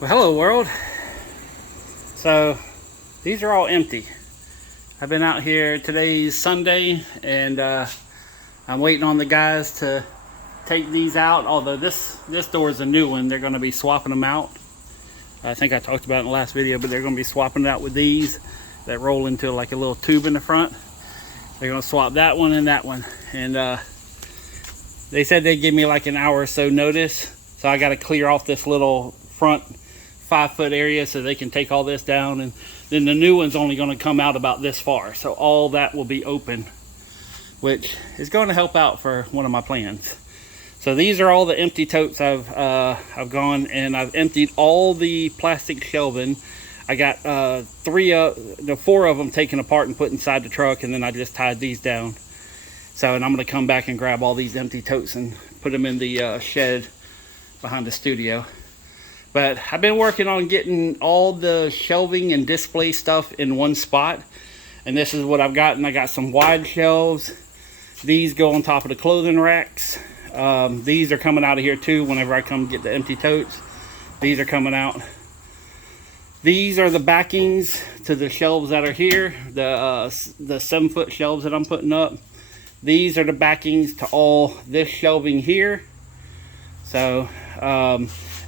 Well, hello world. So these are all empty. I've been out here, today's Sunday, and I'm waiting on the guys to take these out. Although this door is a new one, they're going to be swapping them out. I think I talked about it in the last video, but they're going to be swapping it out with these that roll into like a little tube in the front. They're going to swap that one and that one, and they said they'd give me like an hour or so notice. So I got to clear off this little front 5-foot area so they can take all this down, and then the new one's only going to come out about this far, so all that will be open, which is going to help out for one of my plans. So these are all the empty totes I've gone and I've emptied all the plastic shelving. I got 4 of them taken apart and put inside the truck, and then I just tied these down. So, and I'm going to come back and grab all these empty totes and put them in the shed behind the studio. But I've been working on getting all the shelving and display stuff in one spot, and this is what I've gotten. I got some wide shelves. These go on top of the clothing racks. These are coming out of here too whenever I come get the empty totes. These are coming out. These are the backings to the shelves that are here, the 7-foot shelves that I'm putting up. These are the backings to all this shelving here. So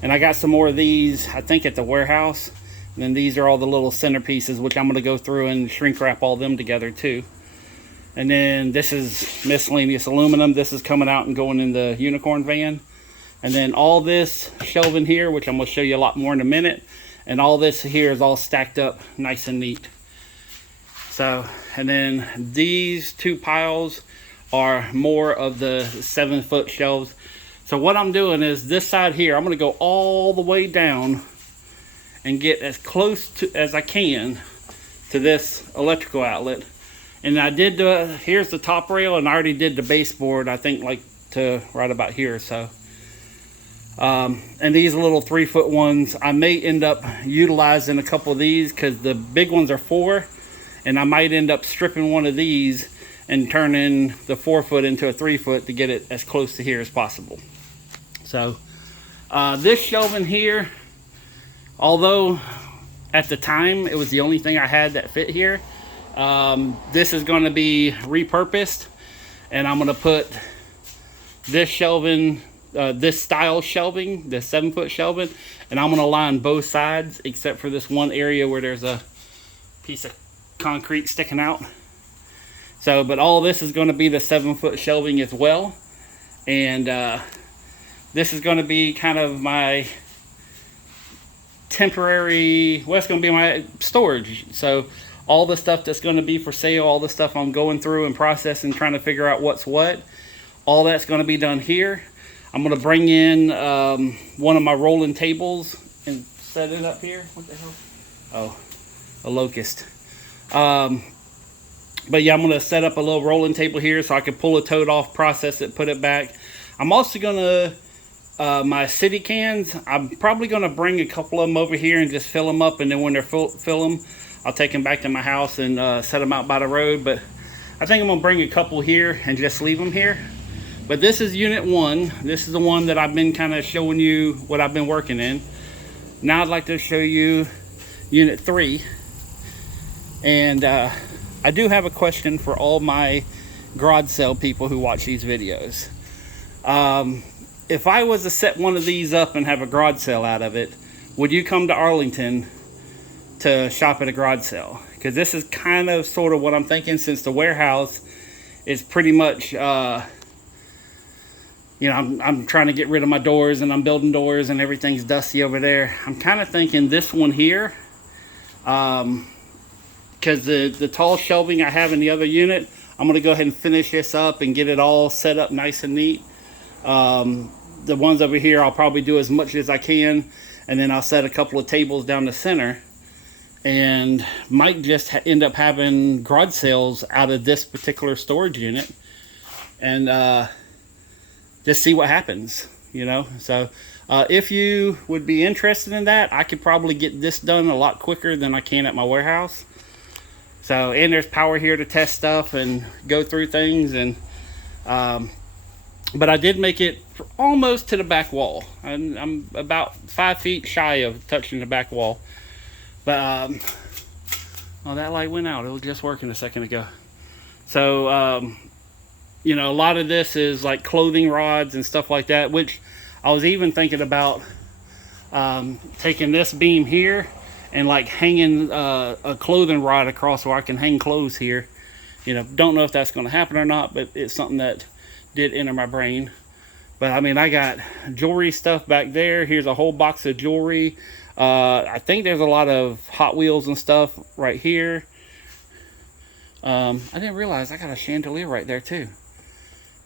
and I got some more of these, I think, at the warehouse. And then these are all the little centerpieces, which I'm going to go through and shrink wrap all them together too. And then this is miscellaneous aluminum. This is coming out and going in the unicorn van. And then all this shelving here, which I'm going to show you a lot more in a minute. And all this here is all stacked up nice and neat. So, and then these 2 piles are more of the 7-foot shelves. So what I'm doing is this side here, I'm going to go all the way down and get as close to as I can to this electrical outlet. And I did here's the top rail, and I already did the baseboard, I think, like to right about here. So and these little 3-foot ones, I may end up utilizing a couple of these because the big ones are 4, and I might end up stripping one of these and turning the 4-foot into a 3-foot to get it as close to here as possible. So this shelving here, although at the time it was the only thing I had that fit here, this is going to be repurposed, and I'm going to put this shelving, this style shelving, the 7-foot shelving, and I'm going to line both sides except for this one area where there's a piece of concrete sticking out. So, but all this is going to be the 7-foot shelving as well, and this is going to be kind of my temporary, well, it's going to be my storage. So all the stuff that's going to be for sale, all the stuff I'm going through and processing, trying to figure out what's what, all that's going to be done here. I'm going to bring in one of my rolling tables and set it up here. What the hell? Oh, a locust. But yeah, I'm going to set up a little rolling table here so I can pull a tote off, process it, put it back. I'm also going to my city cans, I'm probably going to bring a couple of them over here and just fill them up, and then when they're fill them, I'll take them back to my house and set them out by the road. But I think I'm going to bring a couple here and just leave them here. But this is unit 1. This is the one that I've been kind of showing you what I've been working in. Now I'd like to show you unit 3. And I do have a question for all my garage sale people who watch these videos. If I was to set one of these up and have a garage sale out of it, would you come to Arlington to shop at a garage sale? Because this is kind of sort of what I'm thinking, since the warehouse is pretty much, you know, I'm trying to get rid of my doors, and I'm building doors, and everything's dusty over there. I'm kind of thinking this one here, because the tall shelving I have in the other unit, I'm going to go ahead and finish this up and get it all set up nice and neat. The ones over here, I'll probably do as much as I can, and then I'll set a couple of tables down the center, and might just end up having garage sales out of this particular storage unit, and just see what happens, you know. So if you would be interested in that, I could probably get this done a lot quicker than I can at my warehouse. So, and there's power here to test stuff and go through things, and but I did make it almost to the back wall. I'm about 5 feet shy of touching the back wall. But oh, that light went out. It was just working a second ago. So you know, a lot of this is like clothing rods and stuff like that, which I was even thinking about taking this beam here and like hanging a clothing rod across where I can hang clothes here. You know, don't know if that's going to happen or not, but it's something that did enter my brain. But I mean, I got jewelry stuff back there. Here's a whole box of jewelry. I think there's a lot of Hot Wheels and stuff right here. I didn't realize I got a chandelier right there too.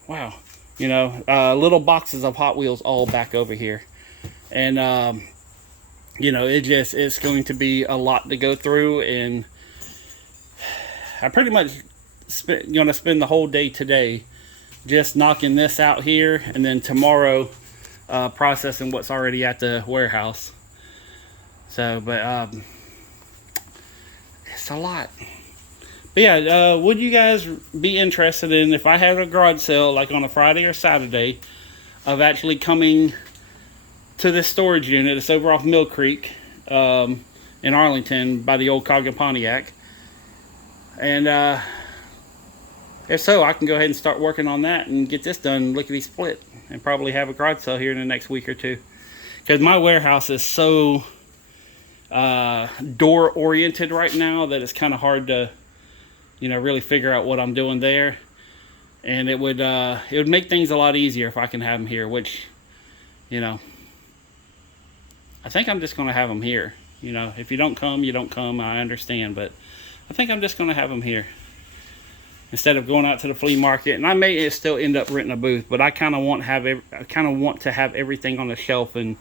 Wow. You know, little boxes of Hot Wheels all back over here. And you know, it's going to be a lot to go through, and I pretty much gonna spend the whole day today just knocking this out here, and then tomorrow processing what's already at the warehouse. So, but it's a lot. But yeah, would you guys be interested in, if I had a garage sale like on a Friday or Saturday, of actually coming to this storage unit? It's over off Mill Creek in Arlington by the old Cog and Pontiac. And if so, I can go ahead and start working on that and get this done lickety split, and probably have a garage sale here in the next week or two. Because my warehouse is so door oriented right now that it's kind of hard to, you know, really figure out what I'm doing there. And it would make things a lot easier if I can have them here, which, you know, I think I'm just going to have them here. You know, if you don't come, you don't come. I understand, but I think I'm just going to have them here instead of going out to the flea market. And I may still end up renting a booth, but I kind of want to have everything on the shelf, and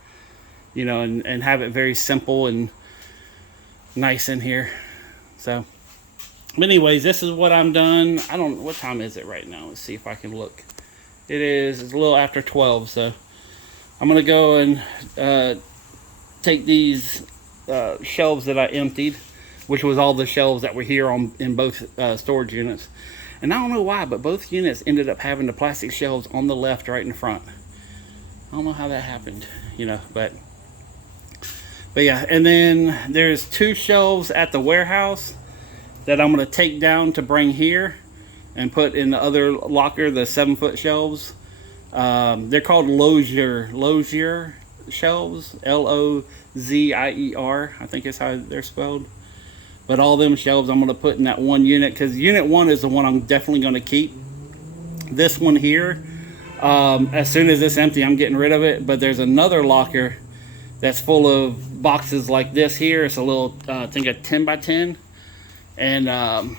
you know, and have it very simple and nice in here. So, but anyways, this is what I'm done. I don't know, what time is it right now? Let's see if I can look. It's a little after 12, so I'm gonna go and take these shelves that I emptied, which was all the shelves that were here in both storage units. And I don't know why, but both units ended up having the plastic shelves on the left right in front. I don't know how that happened, you know, but yeah. And then there's 2 shelves at the warehouse that I'm going to take down to bring here and put in the other locker, the 7-foot shelves. They're called Lozier shelves, Lozier, I think is how they're spelled. But all them shelves I'm going to put in that one unit, because unit 1 is the one I'm definitely going to keep. This one here, as soon as it's empty, I'm getting rid of it. But there's another locker that's full of boxes like this here. It's a little, I think a 10 by 10. And I'm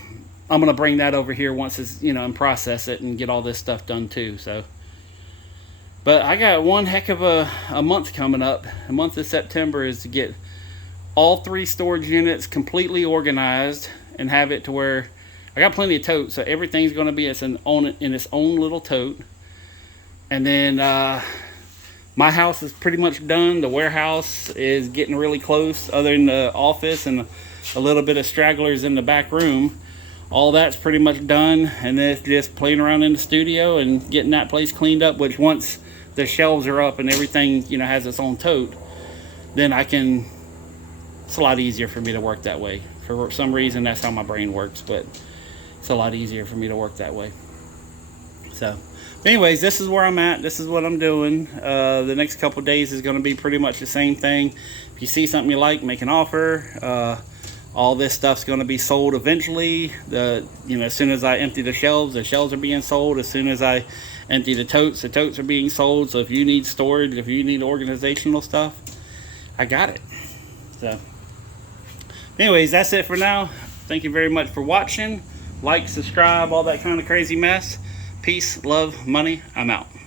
going to bring that over here once it's, you know, and process it and get all this stuff done too. So, but I got one heck of a month coming up. The month of September is to get all 3 storage units completely organized and have it to where I got plenty of totes, so everything's going to be in its own little tote. And then my house is pretty much done. The warehouse is getting really close, other than the office and a little bit of stragglers in the back room. All that's pretty much done, and then it's just playing around in the studio and getting that place cleaned up, which once the shelves are up and everything, you know, has its own tote, then it's a lot easier for me to work that way. For some reason, that's how my brain works, but it's a lot easier for me to work that way. So, anyways, this is where I'm at. This is what I'm doing. The next couple days is going to be pretty much the same thing. If you see something you like, make an offer. All this stuff's going to be sold eventually. As soon as I empty the shelves are being sold. As soon as I empty the totes are being sold. So if you need storage, if you need organizational stuff, I got it. So, anyways, that's it for now. Thank you very much for watching. Like, subscribe, all that kind of crazy mess. Peace, love, money. I'm out.